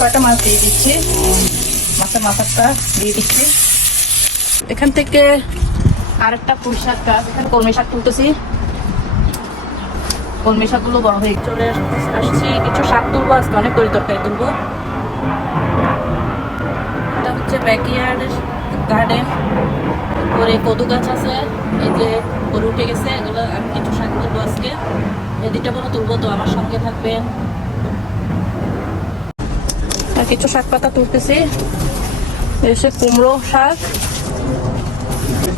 কয়টা মাছ দিয়ে দিচ্ছি? মাছের মাথাটা দিয়ে দিচ্ছি। এখান থেকে আরেকটা পুঁই শাক গাছ এখানে কলমি শাক তুলতেছি। কলমি শাকগুলো বড় হয়ে চলে আসছি। কিছু শাক তুলবো, আজকে অনেক তরি তরকারি তুলবো। এটা হচ্ছে ব্যাকইয়ার্ড গার্ডেন। পরে কদু গাছ আছে, এই যে গরু উঠে গেছে, এগুলো আমি কিছু শাক তুলবো আজকে। এই বড় তুলবো, তো আমার সঙ্গে থাকবেন। আর কিছু শাক পাতা তুলতেছি। এসে কুমড়ো শাক।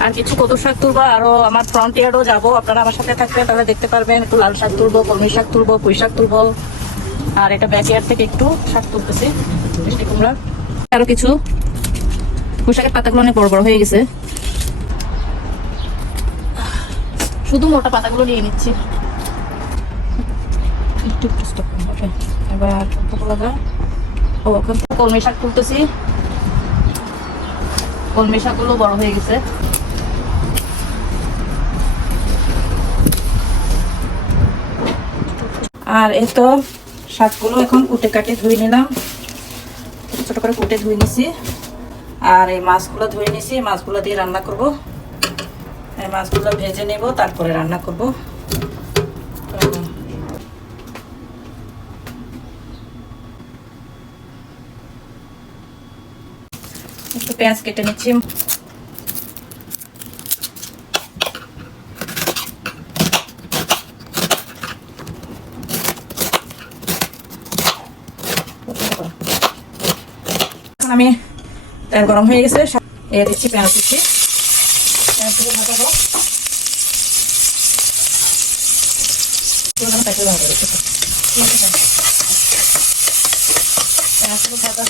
আর কিছু কদু শাক তুলবো, আরও আমার ফ্রন্ট ইয়ার্ডও যাব। আপনারা আমার সাথে থাকবেন, তাহলে দেখতে পারবেন। একটু লাল শাক তুলবো, কলমি শাক তুলবো, পুঁই শাক তুলবো। আর এটা ব্যাক ইয়ার্ড থেকে একটু শাক তুলতেছি, মিষ্টি কুমড়া। আরও কিছু। পুঁই শাকের পাতাগুলো অনেক বড় বড় হয়ে গেছে। শুধু মোটা পাতাগুলো নিয়ে নিচ্ছি। একটু একটু okay? এবার লাগা ও ওখান কলমি শাক তুলতেছি। কলমি শাকগুলো বড় হয়ে গেছে। আর এই তো শাকগুলো এখন কুটে কাটে ধুয়ে নিলাম। ছোট করে কুটে ধুয়ে নিছি। আর এই মাছগুলো ধুয়ে নিছি, মাছগুলো দিয়ে রান্না করব। এই মাছগুলো ভেজে নেব, তারপরে রান্না করব। পেঁয়াজ কেটে নিচ্ছি। আমি তেল গরম হয়ে গেছে এ দিচ্ছি পেঁয়াজ দিচ্ছি। পেঁয়াজ দিয়ে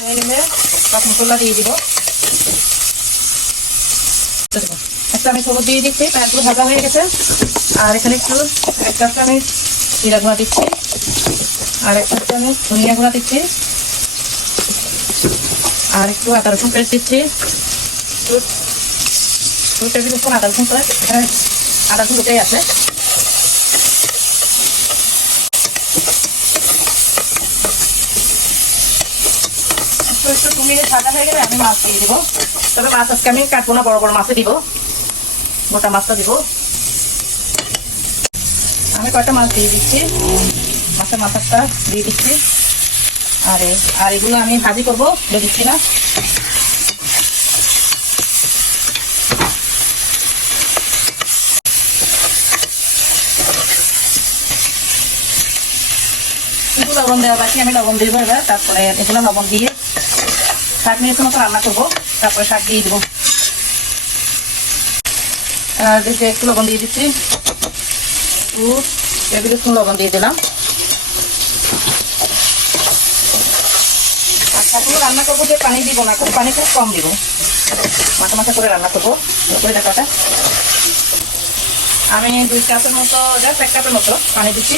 হয়ে মশলা দিয়ে দিব। একটা আমি হলুদ দিয়ে দিচ্ছি পেঁয়াজগুলো ভাজা হয়ে গেছে। আর এখানে একটু এক কাপ চামচ জিরা গুঁড়া দিচ্ছি, আর এক কাপ চামচ ধনিয়া গুঁড়া দিচ্ছি। আর একটু আদা রসুন পেস্ট দিচ্ছি। দু- টেবিল আদা রসুন পেস্ট আদা রসুন আছে। একটু দু মিনিট ভাজা হয়ে গেলে আমি মাছ দিয়ে দেবো। তবে মাছ আজকে আমি কাটবো না, বড় বড় মাছে দিব। গোটা মাছটা দিব। আমি কয়টা মাছ দিয়ে দিচ্ছি? মাছের মাথাটা দিয়ে দিচ্ছি। আর আর এগুলো আমি ভাজি করব, দিয়ে দিচ্ছি না। লবণ দেওয়া বাকি, আমি লবণ দিব এবার, তারপরে এগুলো লবণ দিয়ে ষাট মিনিটের মতো রান্না করব, তারপরে শাক দিয়ে দেবো। দিকে একটু লবণ দিয়ে দিচ্ছি। একটু টেবিল স্পুন লবণ দিয়ে দিলাম। আর শাকগুলো রান্না করব যে পানি দিব না, পানি খুব কম দিব। মাথা মাথা করে রান্না করব, করে দেখাটা আমি দুই কাপের মতো, জাস্ট এক কাপের মতো পানি দিচ্ছি।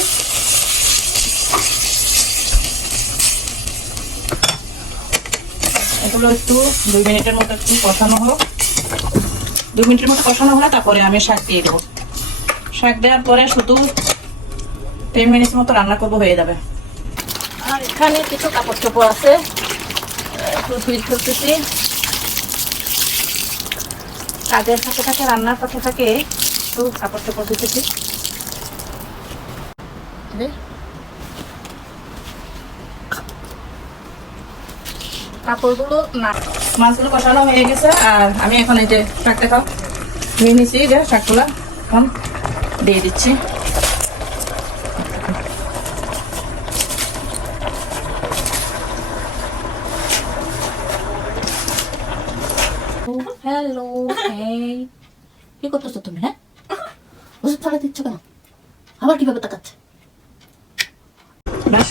এগুলো একটু দুই মিনিটের মতো একটু কষানো হোক। দুই মিনিটের মতো কষানো হলে তারপরে আমি শাক দিয়ে দেবো। শাক দেওয়ার পরে শুধু টেন মিনিট মতো রান্না করব, হয়ে যাবে। আর এখানে কিছু কাপড় চোপড় আছে ধুই কাজের ফাঁকে থাকে রান্নার ফাঁকে থাকে একটু কাপড় চোপড় ধুতেছি। কাপড়গুলো না মাছগুলো কষানো হয়ে গেছে আর আমি এখন এই যে শাকটা খাও। নিয়ে নিচ্ছি যে শাকগুলা এখন দিয়ে দিচ্ছি। হ্যালো এই কি করতেছো তুমি হ্যাঁ? ওষুধ ফেলে দিচ্ছ কেন? আবার কীভাবে তাকাচ্ছে? এবার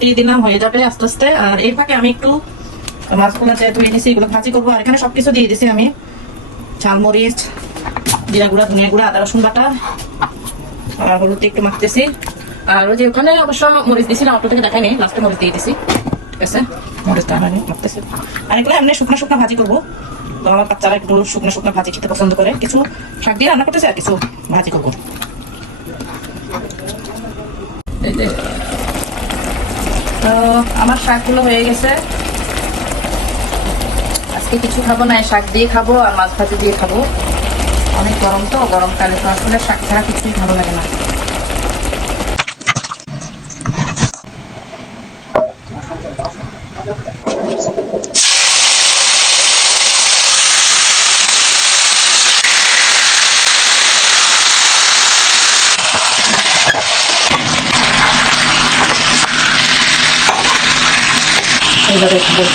দিয়ে দিলাম, হয়ে যাবে আস্তে আস্তে। আর এই ফাঁকে আমি একটু মাছগুলো যে ধুয়ে নিছি এগুলো ভাজি করব। আর এখানে সবকিছু দিয়ে দিছি আমি। ঝালমরিচ জিরা গুঁড়া, ধনিয়া গুঁড়া, আদা, রসুন বাটা আর হলুদ একটু মাখতেছি। আর ওই যে ওখানে অবশ্য মরিচ দিয়েছিলাম অটো থেকে দেখাই নেই। লাস্টে মরিচ দিয়ে দিছি। ঠিক আছে? মরিচটা আমি মাখতেছি আর এগুলো এমনি শুকনো শুকনো ভাজি করব। তো আমার বাচ্চারা একটু শুকনো শুকনো ভাজি খেতে পছন্দ করে। কিছু শাক দিয়ে রান্না করতেছি আর কিছু ভাজি করব। তো আমার শাকগুলো হয়ে গেছে। আজকে কিছু খাব না শাক দিয়ে খাব আর মাছ ভাজি দিয়ে খাব। অনেক গরম তো, গরমকালে তো আসলে শাক ছাড়া কিছুই ভালো লাগে না। in the Red Bull.